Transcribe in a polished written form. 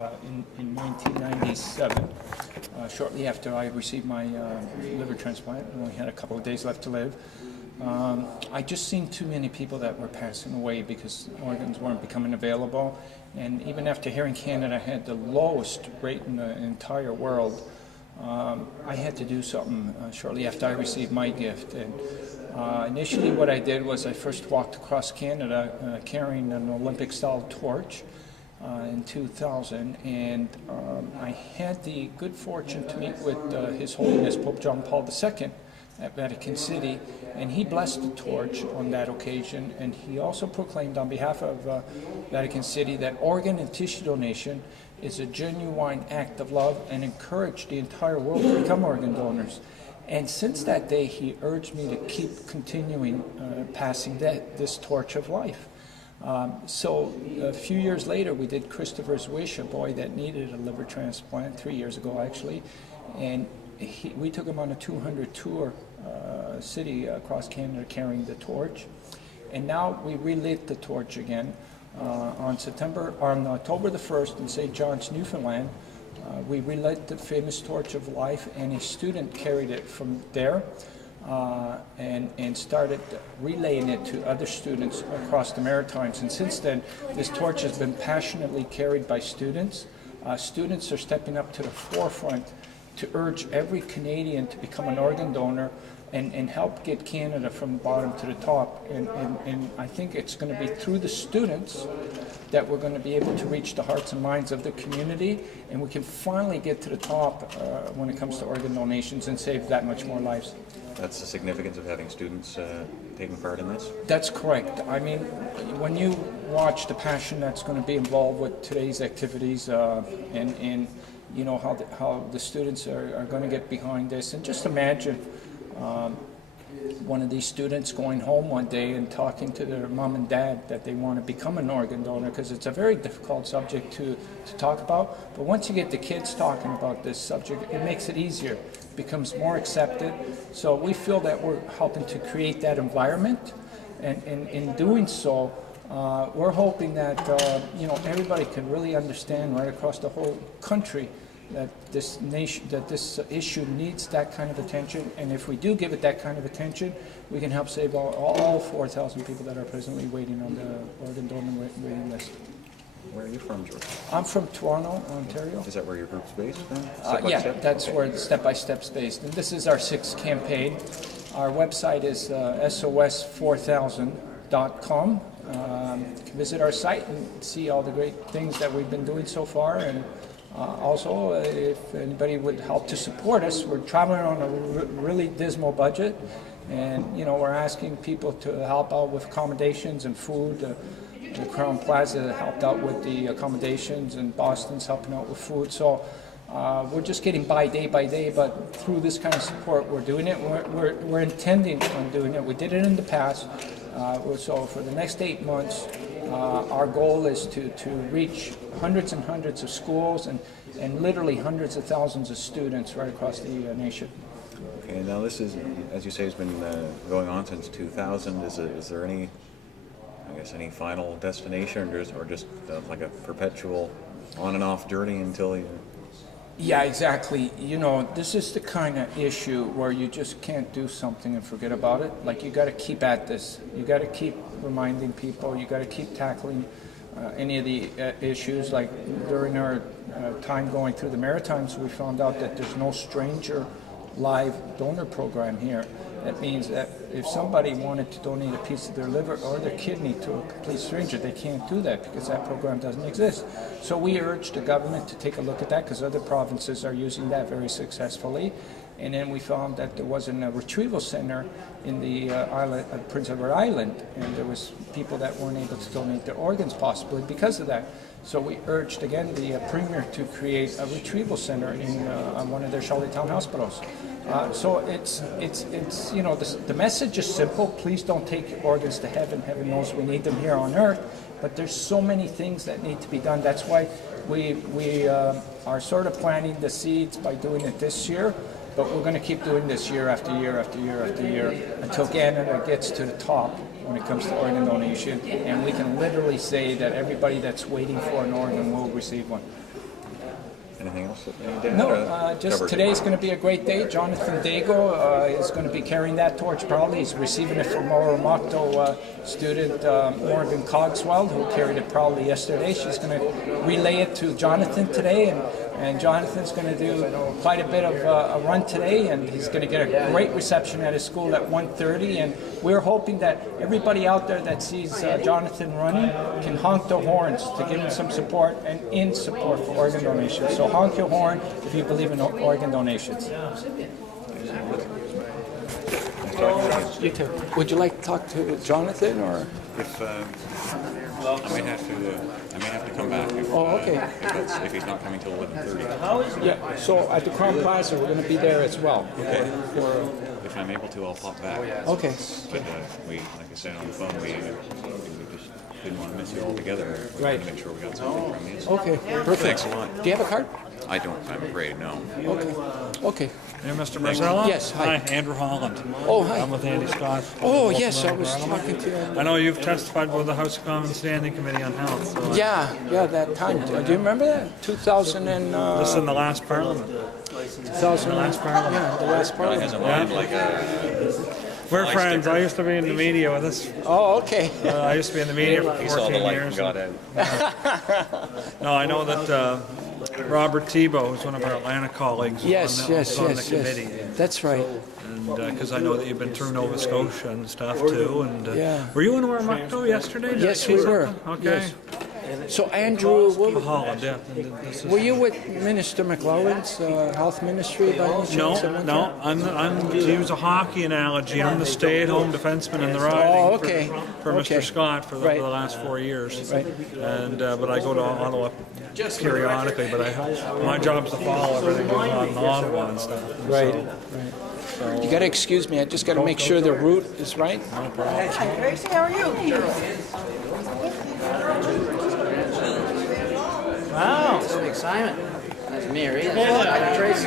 In 1997, shortly after I received my liver transplant. I only had a couple of days left to live. I just seen too many people that were passing away because organs weren't becoming available. And even after hearing Canada had the lowest rate in the entire world, I had to do something shortly after I received my gift. And initially what I did was I first walked across Canada carrying an Olympic-style torch in 2000, and I had the good fortune to meet with His Holiness Pope John Paul II at Vatican City, and he blessed the torch on that occasion, and he also proclaimed on behalf of Vatican City that organ and tissue donation is a genuine act of love and encouraged the entire world to become organ donors. And since that day, he urged me to keep continuing passing this torch of life. So a few years later, we did Christopher's Wish, a boy that needed a liver transplant, 3 years ago actually, and we took him on a 200 tour city across Canada carrying the torch. And now we relit the torch again on October the 1st in St. John's, Newfoundland. We relit the famous torch of life, and a student carried it from there and started relaying it to other students across the Maritimes. And since then, this torch has been passionately carried by students. Students are stepping up to the forefront to urge every Canadian to become an organ donor and help get Canada from the bottom to the top. And I think it's going to be through the students that we're going to be able to reach the hearts and minds of the community, and we can finally get to the top when it comes to organ donations and save that much more lives. That's the significance of having students taking part in this? That's correct. I mean, when you watch the passion that's going to be involved with today's activities and you know how the students are going to get behind this, and just imagine one of these students going home one day and talking to their mom and dad that they want to become an organ donor, because it's a very difficult subject to talk about. But once you get the kids talking about this subject, it makes it easier, it becomes more accepted. So we feel that we're helping to create that environment, and in doing so, we're hoping that everybody can really understand right across the whole country that this issue needs that kind of attention, and if we do give it that kind of attention, we can help save all 4,000 people that are presently waiting on the organ donor waiting list. Where are you from, George? I'm from Toronto, Ontario. Is that where your group's based then? Yeah, that's where the Step by Step's based, and this is our 6th campaign. Our website is SOS4000.com. You can visit our site and see all the great things that we've been doing so far. And also, if anybody would help to support us, we're traveling on a really dismal budget, and we're asking people to help out with accommodations and food. The Crown Plaza helped out with the accommodations, and Boston's helping out with food. So we're just getting by day, but through this kind of support, we're doing it. We're intending on doing it. We did it in the past. So for the next 8 months, our goal is to reach hundreds and hundreds of schools and literally hundreds of thousands of students right across the nation. Okay, now this is, as you say, has been going on since 2000. Is there any final destination, or just like a perpetual on and off journey until you... Yeah, exactly. This is the kind of issue where you just can't do something and forget about it. Like, you got to keep at this. You got to keep reminding people. You got to keep tackling any of the issues. Like during our time going through the Maritimes, we found out that there's no stranger live donor program here. That means that if somebody wanted to donate a piece of their liver or their kidney to a complete stranger, they can't do that because that program doesn't exist. So we urge the government to take a look at that, because other provinces are using that very successfully. And then we found that there wasn't a retrieval center in the island of Prince Edward Island, and there was people that weren't able to donate their organs possibly because of that. So we urged again the Premier to create a retrieval center in one of their Charlottetown hospitals. So it's the message is simple. Please don't take your organs to heaven. Heaven knows we need them here on earth. But there's so many things that need to be done. That's why we are sort of planting the seeds by doing it this year. But we're going to keep doing this year after year after year after year until Canada gets to the top when it comes to organ donation, and we can literally say that everybody that's waiting for an organ will receive one. Anything else that you need to add? No, just Covered. today's going to be a great day. Jonathan DAIGLE is going to be carrying that torch proudly. He's receiving it from our Mocto student, Morgan Cogswell, who carried it proudly yesterday. She's going to relay it to Jonathan today, and Jonathan's going to do quite a bit of a run today, and he's going to get a great reception at his school at 1:30. And we're hoping that everybody out there that sees Jonathan running can honk their horns to give him some support and in support for organ donations. So honk your horn if you believe in organ donations. You too. Would you like to talk to Jonathan, or? If I may have to come back. If, Oh, okay. if he's not coming till 11:30. Yeah. So at the Crown Plaza, we're going to be there as well. Okay. If I'm able to, I'll pop back. Okay. But like I said on the phone, we just didn't want to miss you all together. We Right. wanted to make sure we got something from you. Okay. Perfect. Thanks a lot. Do you have a card? I don't. I'm afraid no. Okay. Okay. Hey, Mr. Marzella? Yes, hi. Andrew Holland. Oh, hi. I'm with Andy Scott. Oh, yes. I was talking to you. I know you've testified with the House of Commons Standing Committee on Health. So Yeah. That time. Do you remember that? 2000 and. This is in the last Parliament. 2000. The last Parliament. Yeah, the last It has Parliament. a line like a. We're friends. I used to be in the media with us. Oh, okay. I used to be in the media for He saw the 14 light years. and got out. No, I know that Robert Tebow, who's one of our Atlanta colleagues, Yes, was on the committee. That's right. And because I know that you've been through Nova Scotia and stuff too. And Yeah. were you in Ormocto yesterday? Did I Yes, see we were. something? Okay. Yes. So, Andrew, Holland, yeah. And this is- were you with Minister McLaurin's health ministry by any chance? at one No, time? I'm to use a hockey analogy. I'm the stay-at-home defenseman in the riding Oh, okay. for Okay. Mr. Scott for Right. the last 4 years. Right. And but I go to Ottawa periodically. But my job's to follow everything going on in Ottawa and stuff. And Right. so- Right. You got to excuse me. I just got to make sure the route is right. no problem. Hi, Tracy, how are you? Wow, big Simon. That's Mary. That's Tracy.